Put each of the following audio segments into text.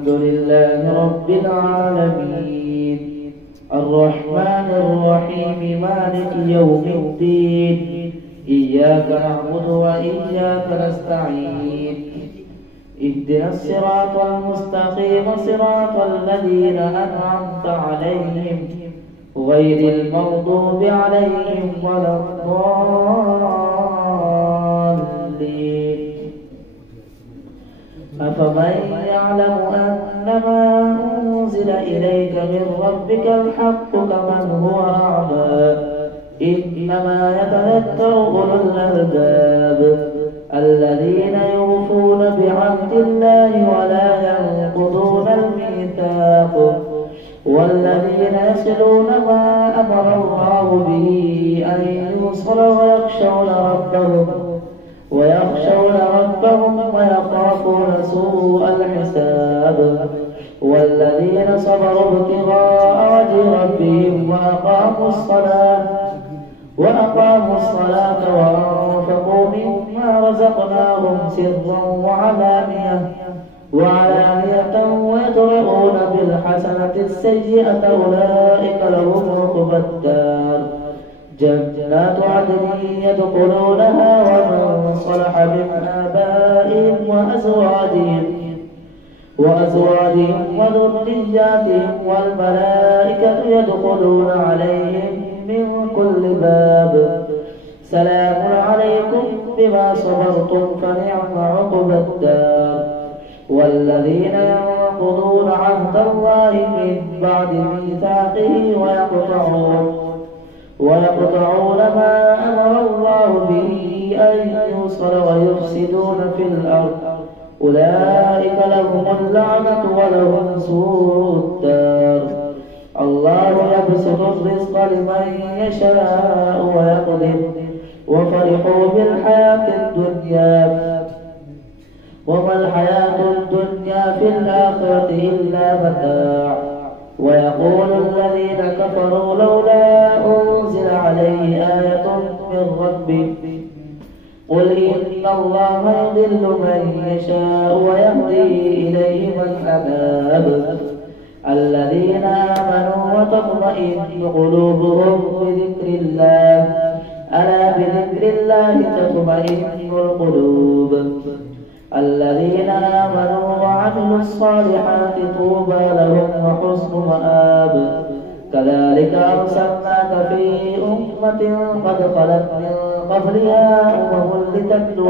الحمد لله رب العالمين الرحمن الرحيم مالك يوم الدين إياك نعبد وإياك نستعين اهدنا الصراط المستقيم صراط الذين أنعمت عليهم غير المغضوب عليهم ولا الضالين أفمن يعلم أنما أنزل إليك من ربك الحق كمن هو أعمى إنما يتذكر أولو الألباب الذين يوفون بعهد الله ولا ينقضون الميثاق والذين يصلون ما أمر الله به أن يوصل ويخشون ربهم ويخافون سوء الحساب والذين صبروا ابتغاء وجه ربهم وأقاموا الصلاة وأنفقوا مما رزقناهم سرا وعلانية ويدرؤون بالحسنة السيئة أولئك لهم عقبى الدار جنات عدن يدخلونها ومن صلح من آبائهم وأزواجهم وذرياتهم والملائكة يدخلون عليهم من كل باب سلام عليكم بما صبرتم فنعم عقبى الدار والذين ينقضون عهد الله من بعد ميثاقه ويقطعون ما أمر الله به أن يوصل ويفسدون في الأرض أولئك لهم اللعنة ولهم سوء الدار الله يبسط الرزق لمن يشاء ويقدر وفرحوا بالحياة الدنيا وما الحياة الدنيا في الآخرة إلا متاع ويقول الذين كفروا لولا أنزل عليه آية من ربه قل إن الله يضل من يشاء ويهدي إليه من أناب الذين آمنوا وتطمئن قلوبهم بذكر الله ألا بذكر الله تطمئن القلوب الذين آمنوا وعملوا الصالحات طوبى لهم وحسن مآب كذلك أرسلناك في أمة قد خلت من قبلها أمم لتتلو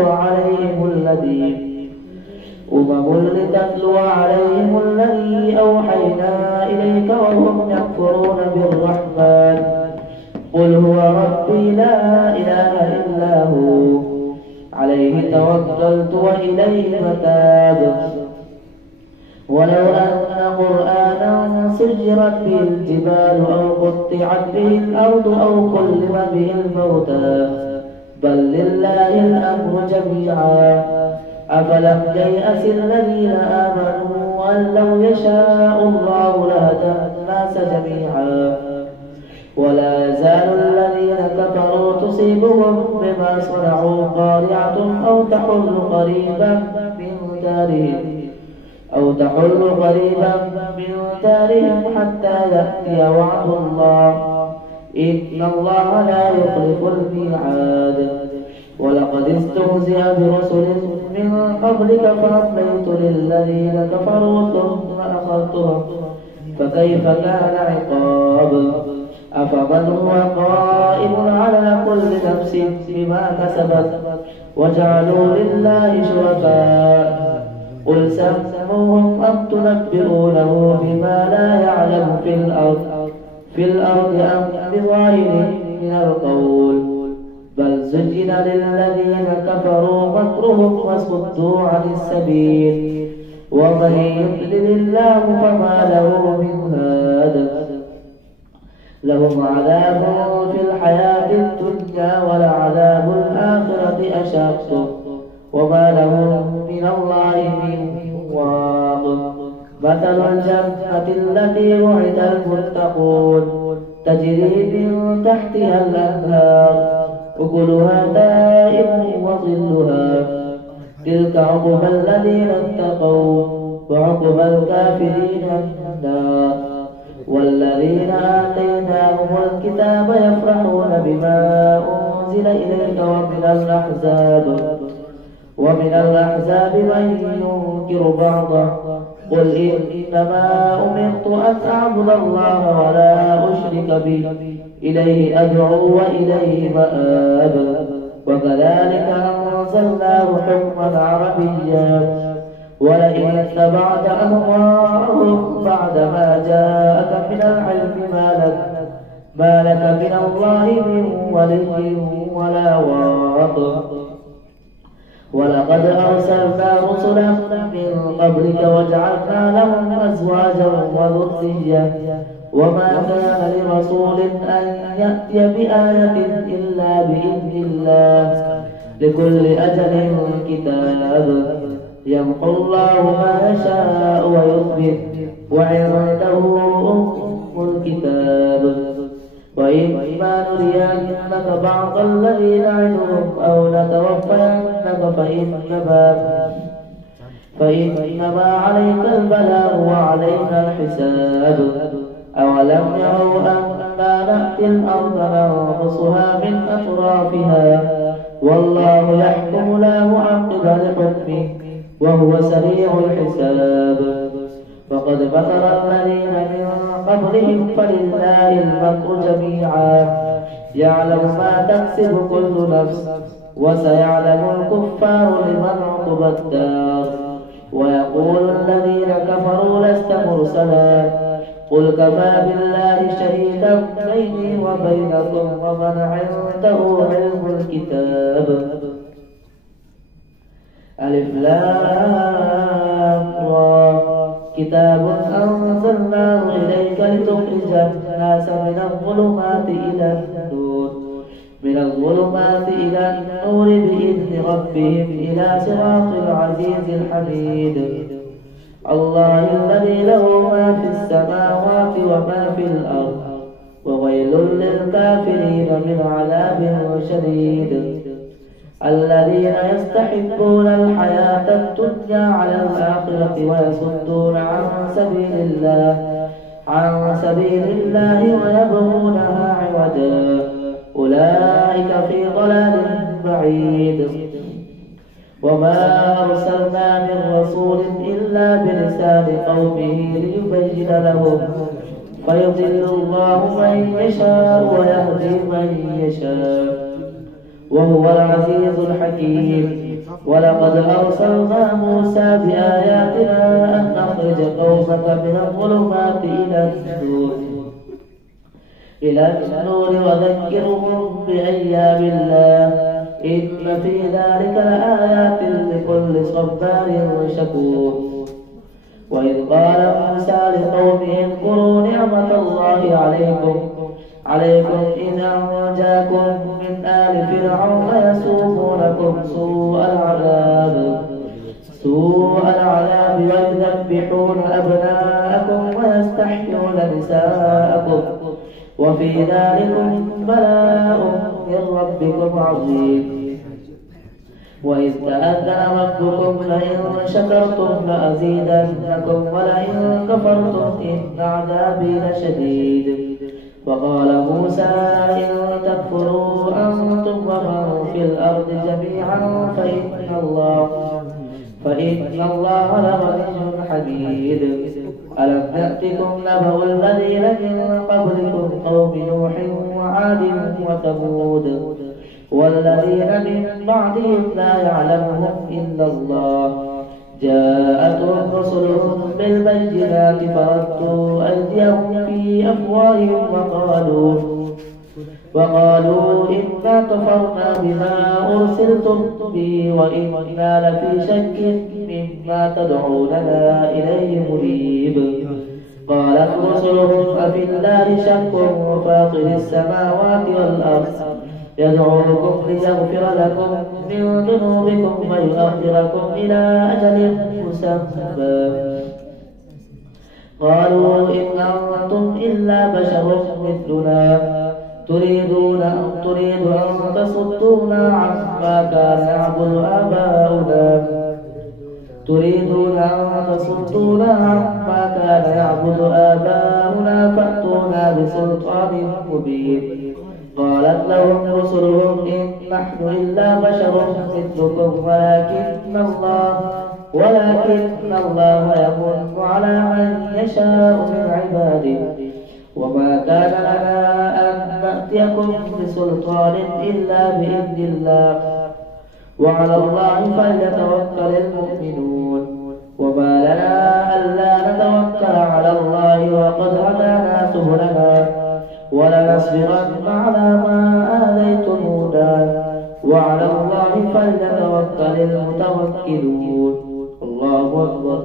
عليهم الذي أوحينا إليك وهم يكفرون بالرحمن قل هو ربي لا إله إلا هو عليه توكلت وإليه متاب ولو أن قرآنا سجرت به الجبال أو قطعت به الأرض أو كلم به الموتى بل لله الأمر جميعا أفلم ييأس الذين آمنوا أن لو يشاء الله لهدى الناس جميعا ولا يزال الذين كفروا تصيبهم بما صنعوا قارعة أو تحل قريبا من دارهم حتى يأتي وعد الله إن الله لا يخلف الميعاد ولقد استهزئ برسل من قبلك فأمليت للذين كفروا ثم أخذتهم فكيف كان عقاب أفمن هو قائم على كل نفس بما كسبت وجعلوا لله شركاء قل سموهم أم تنبئونه بما لا يعلم في الأرض أم بظاهر من القول بل زين للذين كفروا مكرهم وصدوا عن السبيل ومن يضلل الله فما له من هاد لهم عذاب في الحياة الدنيا ولعذاب الآخرة أشق وما لهم من الله من واق مثل الجنة التي وعد المتقون تجري من تحتها الأنهار أكلها دائم وظلها تلك عقبى الذين اتقوا وعقب الكافرين النار. والذين آتيناهم الكتاب يفرحون بما أنزل إليك ومن الأحزاب من ينكر بعضه. قل إنما أمرت أن أعبد الله ولا أشرك به إليه أدعو وإليه مآب. وكذلك أنزلناه حكما عربيا. ولئن اتبعت أهواءهم بعد ما جاءك من العلم ما لك من الله من ولي ولا واق. ولقد أرسلنا رسلا من قبلك وجعلنا لهم أزواجا وذرية. وما كان لرسول أن يأتي بآية إلا بإذن الله. لكل أجل كتاب. يمحو الله ما يشاء ويثبت وعنده أم الكتاب. وإما نرينك بعض الذي نعدهم أو نتوفينك فإنما عليك البلاغ وعلينا الحساب. أولم يروا أنا نأتي الأرض ننقصها من أطرافها والله يحكم لا معقب لحكمه وهو سريع الحساب. فقد مكر الذين من قبلهم فلله المكر جميعا يعلم ما تكسب كل نفس وسيعلم الكفار لمن عقبى الدار. ويقول الذين كفروا لست مرسلا قل كفى بالله شهيدا بيني وبينكم ومن عنده علم الكتاب. ألف لام را. كتاب أنزلناه إليك لتخرج الناس من الظلمات إلى النور بإذن ربهم إلى صراط العزيز الحميد. الله الذي له ما في السماوات وما في الأرض وويل للكافرين من عذاب شديد. الذين يستحبون الحياة الدنيا على الآخرة ويصدون عن سبيل الله ويبغونها عوجا أولئك في ضلال بعيد. وما أرسلنا من رسول إلا بلسان قومه ليبين لهم فيضل الله من يشاء ويهدي من يشاء وهو العزيز الحكيم. ولقد أرسلنا موسى بآياتنا أن أخرج قومك من الظلمات إلى النور وذكرهم بأيام الله إن في ذلك لآيات لكل صبار شكور. وإذ قال موسى لقومه اذكروا نعمة الله عليكم إذ أنجاكم من آل فرعون يسومونكم سوء العذاب ويذبحون أبناءكم ويستحيون نساءكم وفي ذلكم بلاء من ربكم عظيم. وإذ تأذن ربكم لئن شكرتم لأزيدنكم ولئن كفرتم إن عذابي لشديد. وقال موسى إن تكفروا أنتم ومن في الأرض جميعا فإن الله لغني حميد. ألم يأتكم نبأ الذين من قبلكم قوم نوح وعاد وثمود والذين من بعدهم لا يعلمهم إلا الله جاءتهم رسلهم بالبينات فردوا أيديهم في أفواههم وقالوا إنا كفرنا بما أرسلتم به وإنا لفي شك مما تدعوننا إليه مريب. قالت رسلهم أفي الله شك فاطر السماوات والأرض يدعوكم ليغفر لكم من ذنوبكم ويؤخركم إلى أجل مسمى. قالوا إن أنتم إلا بشر مثلنا تريد أن تصدونا عما كان يعبد آباؤنا تريدون أن تصدونا عما كان يعبد آباؤنا فأتونا بسلطان مبين. قالت لهم رسلهم إن نحن إلا بشر مثلكم ولكن الله يمن على من يشاء من عباده وما كان لنا أن نأتيكم بسلطان إلا بإذن الله وعلى الله فليتوكل المؤمنون. وما لنا ألا نتوكل على الله وقد هدانا سبلنا ولنصبرن على ما آذيتمونا وعلى الله فليتوكل المتوكلون. الله أكبر.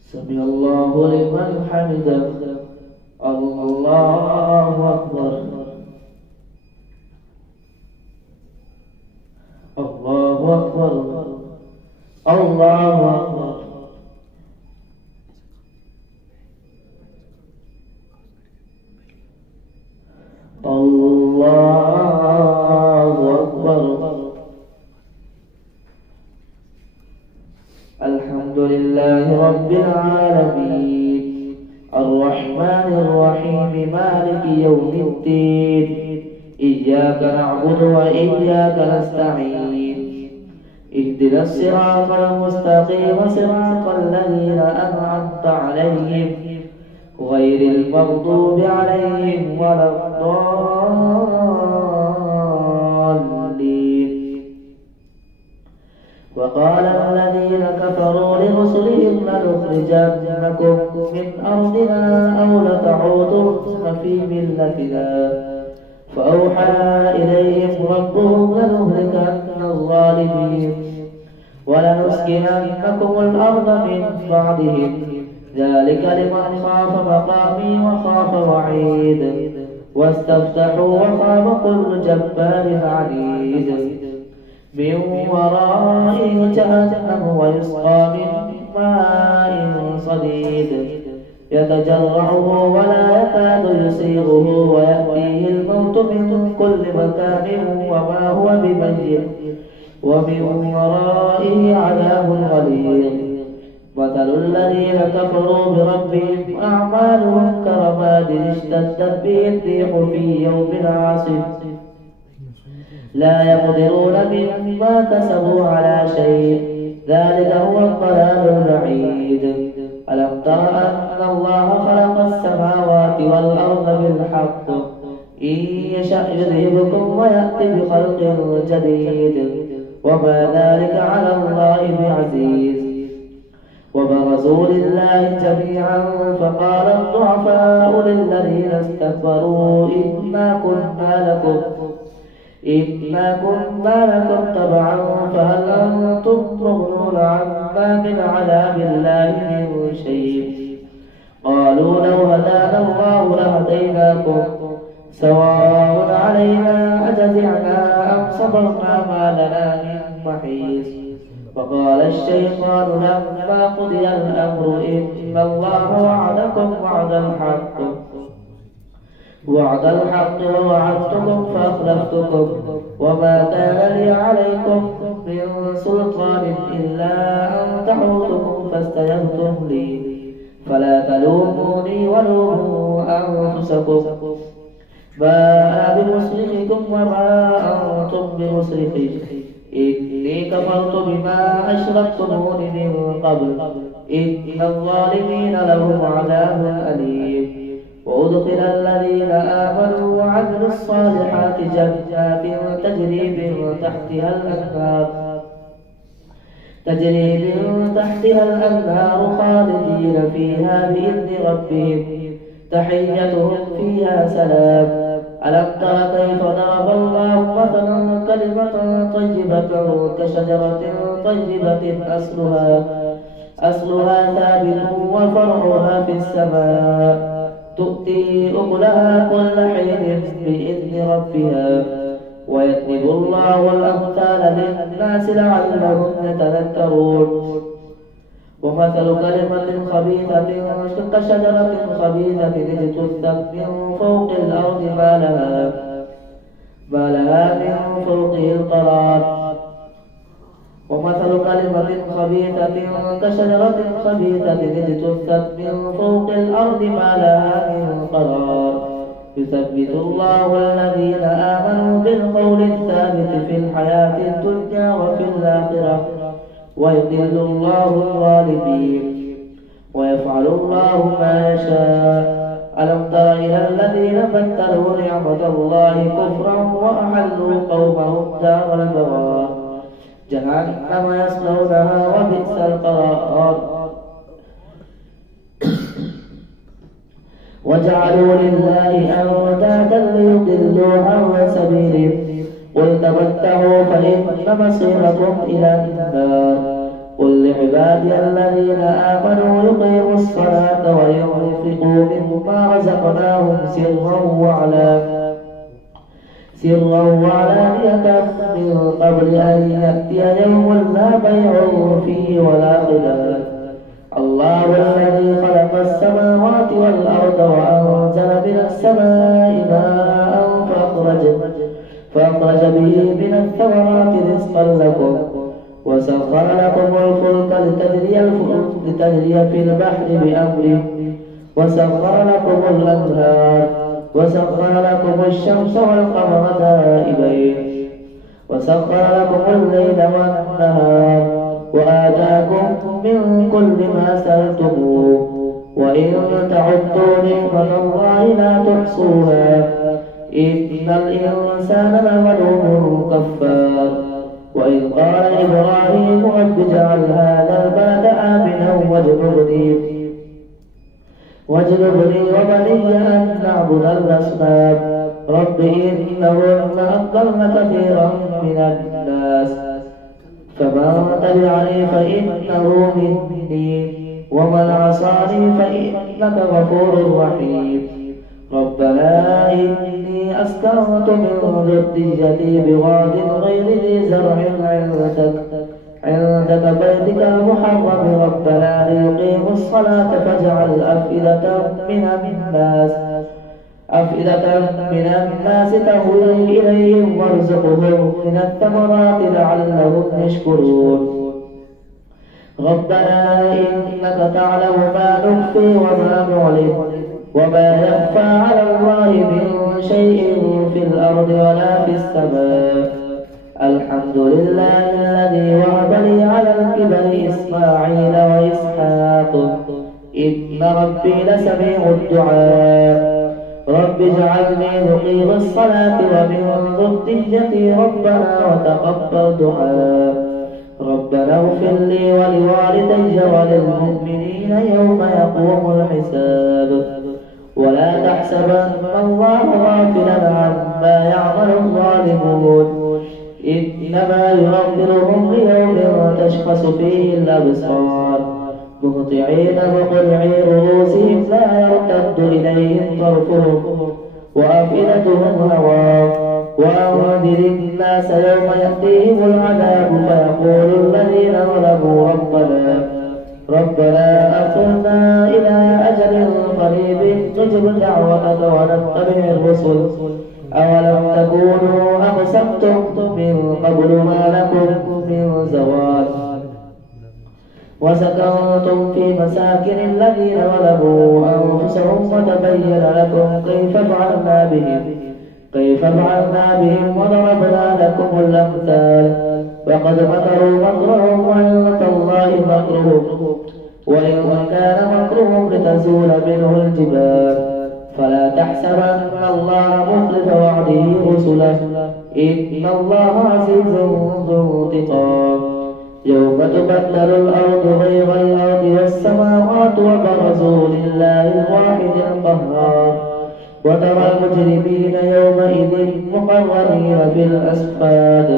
سمع الله لمن حمده. الله أكبر. الله أكبر. الله أكبر. الله أكبر. الحمد لله رب العالمين الرحمن الرحيم مالك يوم الدين إياك نعبد وإياك نستعين اهدنا الصراط المستقيم صراط الذين أنعمت عليهم غير المغضوب عليهم ولا الضالين. وقال الذين كفروا لرسلهم لنخرجنكم من أرضنا أو لتعودن في ملتنا فأوحى إليهم ربهم لنهلكن الظالمين ولنسكننكم الأرض من بعدهم ذلك لمن خاف مقامي وخاف وعيد واستفتحوا وخاب كل جبار عنيد من ورائه جهنم ويسقى من ماء صديد يتجرعه ولا يكاد يسيغه ويأتيه الموت من كل مكان وما هو بميت ومن ورائه عذاب غليظ. مثل الذين كفروا بربهم أعمالهم كرماد اشتدت به الريح في يوم عاصف لا يقدرون مما كسبوا على شيء ذلك هو الضلال البعيد. ألم تر أن الله خلق السماوات والأرض بالحق إن يشأ يذهبكم ويأتي بخلق جديد وما ذلك على الله بعزيز. وبرزوا لله جميعا فقال الضعفاء للذين استكبروا إنا كنا لكم تبعا فهل أنتم مغنون عنا من عذاب الله من شيء قالوا لو هدانا الله لهديناكم سواء علينا أجزعنا أم صبرنا ما لنا من محيص. وقال الشيطان لما قضي الأمر إن الله وعدكم وعد الحق ووعدتكم فأخلفتكم وما كان لي عليكم من سلطان إلا أن دعوتكم فاستجبتم لي فلا تلوموني ولوموا أنفسكم ما أنا بمصرخكم وما أنتم بمصرخي إني كفرت بما أشركتمون من قبل إن الظالمين لهم عذاب أليم. وأدخل الذين آمنوا وعملوا الصالحات جنات تجري من تحتها الأنهار خالدين فيها بإذن ربهم تحيتهم فيها سلام. ألم تر كيف ضرب الله مثلا كلمة طيبة كشجرة طيبة أصلها ثابت وفرعها في السماء تؤتي أكلها كل حين بإذن ربها ويضرب الله الأمثال للناس لعلهم يتذكرون. ومثل كلمة خبيثة كشجرة خبيثة اجتثت من فوق الأرض ما لها من فوقه القرار. ومثل كلمة خبيثة كشجرة خبيثة اجتثت من فوق الأرض ما لها من قرار. يثبت الله الذين آمنوا بالقول الثابت في الحياة الدنيا وفي الآخرة ويضل الله الظالمين ويفعل الله ما يشاء. ألم تر إلى الذين بدلوا نعمة الله كفرا وأحلوا قومهم دار البوار جهنم يصلونها وبئس القرار. وجعلوا لله أندادا ليضلوا عن سبيله قل تمتعوا فإن مصيركم إلى النار. قل لعبادي الذين آمنوا يقيموا الصلاة وينفقوا مما رزقناهم سرا وعلانية من قبل أن يأتي يوم لا بيع فيه ولا خلال. الله الذي خلق السماوات والأرض وأنزل من السماء ماء فأخرج به من الثمرات رزقا لكم وسخر لكم الفلك لتجري في البحر بأمره وسخر لكم الأنهار وسخر لكم الشمس والقمر دائبين وسخر لكم الليل والنهار وآتاكم من كل ما سألتموه وإن تعدوا نعمة الله لا تحصوها إن الإنسان لظلوم كفار. وإذ قال إبراهيم رب اجعل هذا البلد آمنا واجنبني وبني أن نعبد الأصنام رب إنهن أضلن كثيرا من الناس فمن تبعني فإنه مني ومن عصاني فإنك غفور رحيم. ربنا إني أسكنت من ذريتي بواد غير ذي زرع عندك بيتك المحرم ربنا ليقيموا الصلاة فاجعل أفئدة من الناس تهوي إليهم وارزقهم من الثمرات لعلهم يشكرون. ربنا إنك تعلم ما نخفي وما نعلن وما يخفى على الله من شيء في الأرض ولا في السماء. الحمد لله الذي وهب لي على الكبر إسماعيل وإسحاق إن ربي لسميع الدعاء. رب اجعلني مقيم الصلاة ومن ذريتي ربنا وتقبل دعاء. ربنا اغفر لي ولوالدي وللمؤمنين يوم يقوم الحساب. ولا تحسبن الله غافلا عما يعمل الظالمون إنما يغفرهم ليوم تشخص فيه الأبصار مهطعين مقنعي رؤوسهم لا يرتد إليهم طرفهم وأفئدتهم هواء. وأنذر الناس يوم يأتيهم العذاب فيقول الذين ظلموا ربنا أخرنا إلى أجل قريب نجب دعوتك ونتبع الرسل أولم تكونوا أقسمتم من قبل ما لكم من زوال وسكنتم في مساكن الذين ظلموا أنفسهم وتبين لكم كيف فعلنا بهم وضربنا لكم الأمثال وقد مكروا مكرهم وعند الله مكرهم وإن كان مكرهم لتزول منه الجبال. فلا تحسبن الله مخلف وعده رسله إن الله عزيز ذو انتقام. يوم تبدل الأرض غير الأرض والسماوات وبرزوا لله الواحد القهار وترى المجرمين يومئذ مقرنين في الأصفاد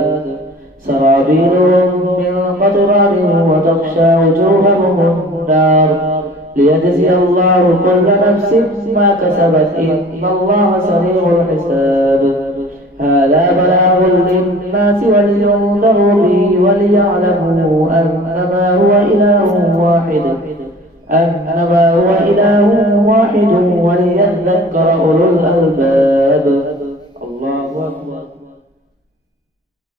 سرابيلهم من قطران وتغشى وجوههم النار ليجزي الله كل نفس ما كسبت إن الله سريع الحساب. هذا بلاغ للناس ولينذروا به وليعلموا أنما هو إله واحد وليذكر أولو الألباب.